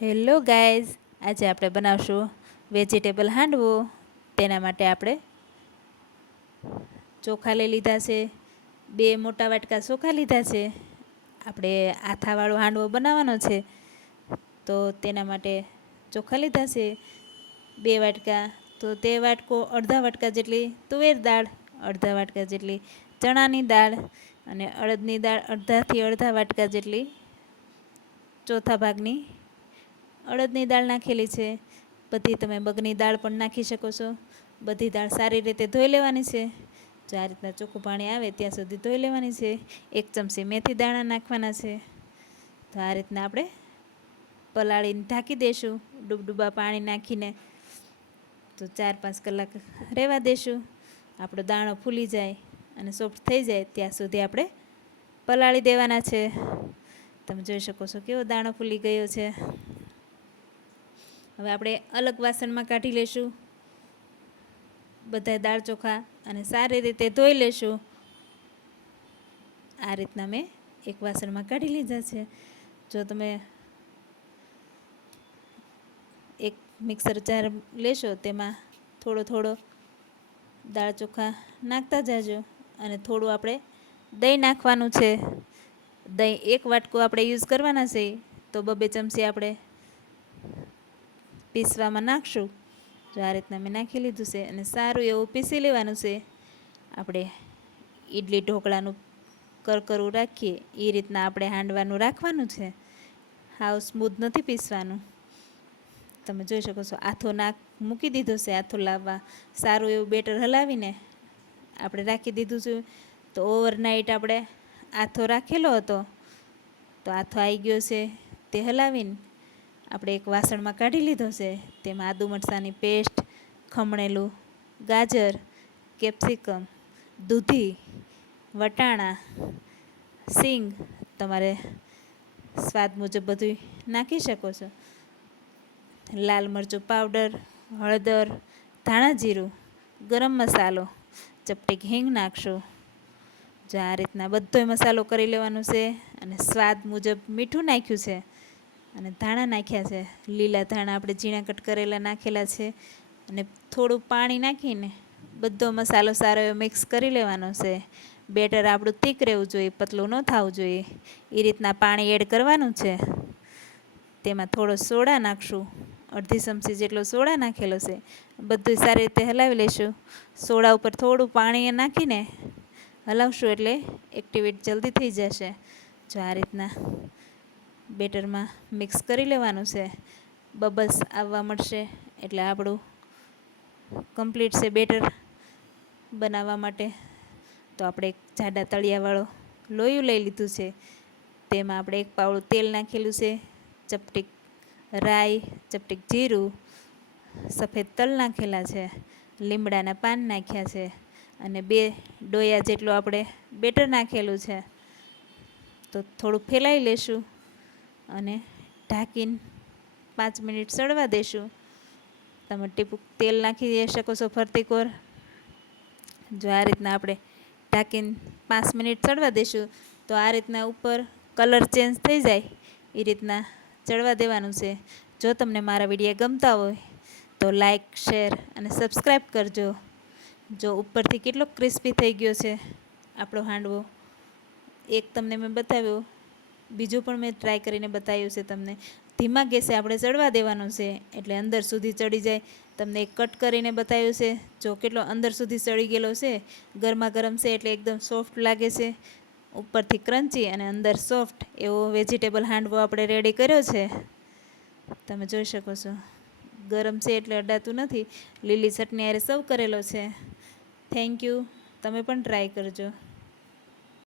Hello guys, આજે આપણે બનાવશું વેજીટેબલ હાંડવો. તેના માટે આપણે ચોખા લઈ લીધા છે, બે મોટા વાટકા ચોખા લીધા છે. આપણે આથાવાળો હાંડવો બનાવવાનો છે, તો તેના માટે ચોખા લીધા છે, બે વાટકા. તો તે વાટકો અડધા વાટકા જેટલી તુવેર દાળ, અડધા વાટકા જેટલી ચણાની દાળ અને અડદની દાળ અડધાથી અડધા વાટકા જેટલી ચોથા ભાગની અડદની દાળ નાખેલી છે. બધી તમે મગની દાળ પણ નાખી શકો છો. બધી દાળ સારી રીતે ધોઈ લેવાની છે. જો આ રીતના ચોખ્ખું પાણી આવે ત્યાં સુધી ધોઈ લેવાની છે. એક ચમચી મેથી દાણા નાખવાના છે. તો આ રીતના આપણે પલાળીને ઢાંકી દઈશું ડૂબડૂબા પાણી નાખીને તો ચાર પાંચ કલાક રહેવા દઈશું આપણો દાણો ફૂલી જાય અને સોફ્ટ થઈ જાય ત્યાં સુધી આપણે પલાળી દેવાના છે. તમે જોઈ શકો છો કેવો દાણો ફૂલી ગયો છે. હવે આપણે અલગ વાસણમાં કાઢી લઈશું બધા દાળ ચોખા અને સારી રીતે ધોઈ લઈશું આ રીતના મેં એક વાસણમાં કાઢી લીધા છે. જો તમે એક મિક્સર જાર લેશો તેમાં થોડો થોડો દાળ ચોખા નાખતા જાજો અને થોડું આપણે દહીં નાખવાનું છે. દહીં એક વાટકો આપણે યુઝ કરવાના છે. તો બબે ચમચી આપણે પીસવામાં નાખશું. જો આ રીતના મેં નાખી લીધું છે અને સારું એવું પીસી લેવાનું છે. આપણે ઇડલી ઢોકળાનું કરકરું રાખીએ. એ રીતના આપણે હાંડવાનું રાખવાનું છે. હાવ સ્મૂથ નથી પીસવાનું. તમે જોઈ શકો છો, આથો નાક મૂકી દીધો છે, આથો લાવવા. સારું એવું બેટર હલાવીને આપણે રાખી દીધું છે. તો ઓવરનાઇટ આપણે આથો રાખેલો હતો. તો આથો આવી ગયો છે તે હલાવીને આપણે એક વાસણમાં કાઢી લીધો છે. તેમાં આદુ મરચાંની પેસ્ટ, ખમણેલું, ગાજર, કેપ્સિકમ, દૂધી, વટાણા, સિંગ તમારે સ્વાદ મુજબ બધું નાખી શકો છો. લાલ મરચું પાવડર, હળદર, ધાણા જીરું, ગરમ મસાલો ચપટીક હિંગ નાખશો. જો આ રીતના બધોય મસાલો કરી લેવાનો છે અને સ્વાદ મુજબ મીઠું નાખ્યું છે અને ધાણા નાખ્યા છે. લીલા ધાણા આપણે ઝીણા કટ કરેલા નાખેલા છે. અને થોડું પાણી નાખીને બધો મસાલો સારો એવો મિક્સ કરી લેવાનો છે. બેટર આપણું થીક રહેવું જોઈએ, પતલું ન થવું જોઈએ. એ રીતના પાણી એડ કરવાનું છે. તેમાં થોડો સોડા નાખશું. અડધી ચમચી જેટલો સોડા નાખેલો છે. બધું સારી રીતે હલાવી લઈશું સોડા ઉપર થોડું પાણી નાખીને હલાવશું એટલે એક્ટિવેટ જલ્દી થઈ જશે. જો આ રીતના બેટરમાં મિક્સ કરી લેવાનું છે. બબલ્સ આવવા મળશે એટલે આપણું કમ્પ્લીટ છે બેટર બનાવવા માટે. તો આપણે એક જાડા તળિયાવાળો લોયું લઈ લીધું છે. તેમાં આપણે એક પાવડું તેલ નાખેલું છે. ચપટીક રાઈ, ચપટીક જીરું, સફેદ તલ નાખેલા છે. લીમડાના પાન નાખ્યા છે. અને બે ડોયા જેટલું આપણે બેટર નાખેલું છે. તો થોડું ફેલાઈ લેશું. અને ઢાંકીને પાંચ મિનિટ ચડવા દેશું. તમે ટીપું તેલ નાખી દઈ શકો છો ફરતી કોર. જો આ રીતના આપણે ઢાંકીને પાંચ મિનિટ ચડવા દઈશું તો આ રીતના ઉપર કલર ચેન્જ થઈ જાય. એ રીતના ચડવા દેવાનું છે. જો તમને મારા વીડિયો ગમતા હોય, તો લાઇક શેર અને સબસ્ક્રાઈબ કરજો. જો ઉપરથી કેટલો ક્રિસ્પી થઈ ગયો છે આપણો હાંડવો. એક તમને મેં બતાવ્યો બીજું પણ મેં ટ્રાય કરીને બતાવ્યું છે તમને. ધીમા ગેસે આપણે ચડવા દેવાનું છે, એટલે અંદર સુધી ચડી જાય. તમને એક કટ કરીને બતાવ્યું છે, જો કેટલો અંદર સુધી ચડી ગયેલો છે, ગરમા ગરમ છે એટલે એકદમ સોફ્ટ લાગે છે. ઉપરથી ક્રન્ચી અને અંદર સોફ્ટ એવો વેજીટેબલ હાંડવો આપણે રેડી કર્યો છે. તમે જોઈ શકો છો. ગરમ છે એટલે અડાતું નથી. લીલી ચટણી આરે સર્વ કરેલો છે. થેન્ક યુ તમે પણ ટ્રાય કરજો.